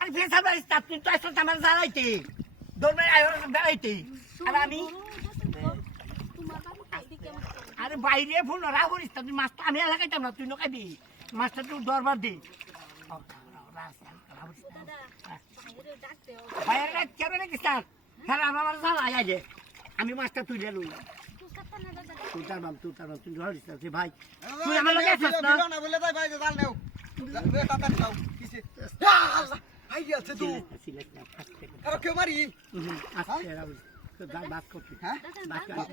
আরে ফেসাল বাড়ি তুই তো আসলে আমার জ্বালাইতে দৌড়ে আয় বেড়াইতে আর আমি আরে বাইরে ফোন রা করিস তুই মাছটা আমি লাগাইতাম না তুই নকাবি মাছটা তুই দরবার দে বাইরে কেন রেখিস খেলা আমার জ্বালাই আগে আমি মাছটা তুলে লই তুই তার বাম তুই ধরিস না ভাই তুই আমার লগে আসছ না বলে তাই ভাই জাল নেও তাড়াতাড়ি যাও কিসে আই আছে তো আরে কে মারি আস্তে রাউল তো বাস করছিস হ্যাঁ বাস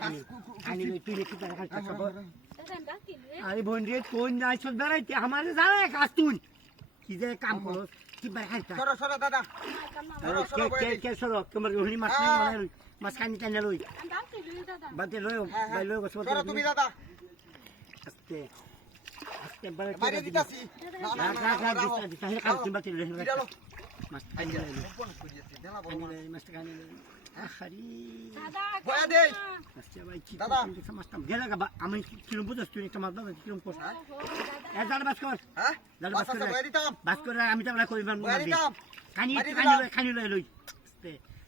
আনি তুই কি তার কাছে খবর আরে বোন রে কোন নাই সব বেড়াইতে আমার জ্বালা কাজ তুই কি যে কাম করস কি বেড়াইতা সরো দাদা কে সরো তোমার ওহনি মাছ মাছ কানি টানে লই বাদে লই ভাই লই গছ সরো তুমি দাদা আস্তে আস্তে বড় মারি দিতাছি না দিতা হে কাম তুমি বাতি লই মাছ কানি লই ফোন করিয়াছি দেলা বড় মাছ কানি লই আহারি দাদা বয়া দে আস্তে ভাই কি দাদা মাছটা গেলা গা আমি কিরম বুঝছ তুই একটা মাছ দাও কিরম কোস এ দাদা বাস কর হ্যাঁ দাদা বাস করে বয়া দিতাম বাস করে আমি তো কই বয়া দিতাম কানি লই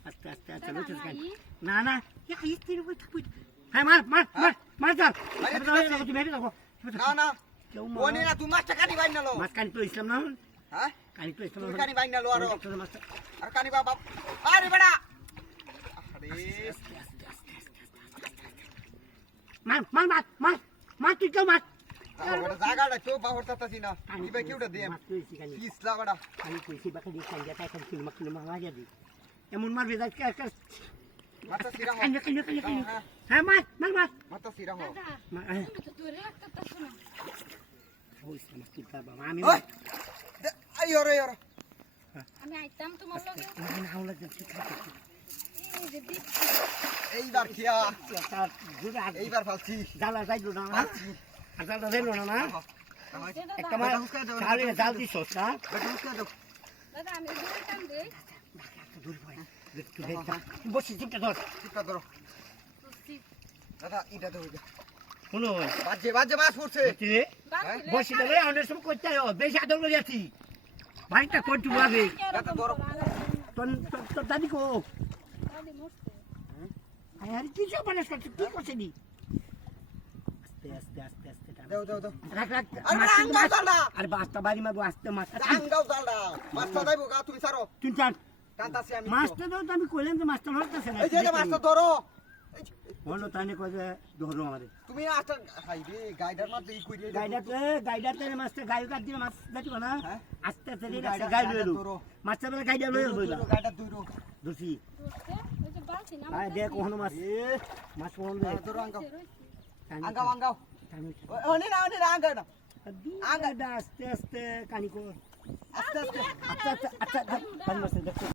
আস্তে লই কানি না এ ইস্তির বই থাকুই হ্যাঁ মার যা তুমি হেঁটে যাবো না ওনি না তুমি মাছটা কানি বাইন নালো মাছ কানি তো ইসলাম না হ্যাঁ কানি তো ইসলাম তুমি কানি বাইন নালো আর মাছটা আর কানি বাবা আরে বড়া আরে মার তুই কেউ মার বড় জায়গাটা তো বাহর তাতাছি না ইবে কিউটা দে পিছলা বড়া আমি কইছি বাকি দিয়ে কাঞ্জা তাই কোন কিলো মারা দি এমন মারবে যাই কার মাথা সিরা কাঞ্জা হ্যাঁ মার মাথা সিরা হো আমি আইরে আমি আইতাম তোমার লগে এইবার খিয়া এইবার ফালছি জালা যাইল না জালা যাইল না একটা মার চালে জাল দিছ না দাদা আমি দূরে টান দেই বসি চিন্তা ধর ধরো দাদা এটা তো শুনো বাজে মাছ পড়ছে বসি দেবে অনেক সময় করতে বেশি আদর করে যাচ্ছি বাড়িটা করতে পারবে দাদা ধরো তোর দাদি কো আরে কিছু মানে করছে কি করছে নি আস্তে দাও রাখ আরে বাস্তা বাড়ি মাগো আস্তে মাছটা আঙ্গাও জালডা মাছটা দাইবো গা তুমি ছাড়ো তুই চান টানতাছি আমি মাছটা দাও তো আমি কইলাম যে মাছটা ধরতেছে না এই যে মাছটা ধরো বলো তানে কই যে ধরো আমারে তুমি আস্তে হাই রে গাইডার মাছ দেই কই রে গাইডাতে মাছটা গায়ু কাট দিলে মাছ দাঁতিব না আস্তে আস্তে রে গাই লইলো মাছটা বলে গাইডা লইলো বইলা গাইডার দুইরো দুসি ওই যে বালতি না আয় দেখ কোন মাছ মাছ কোন দে ধরো আঙ্গাও ওনে না আঙ্গাও না আঙ্গা আস্তে আস্তে কানি কো আস্তে আচ্ছা পানি মাছ দেখো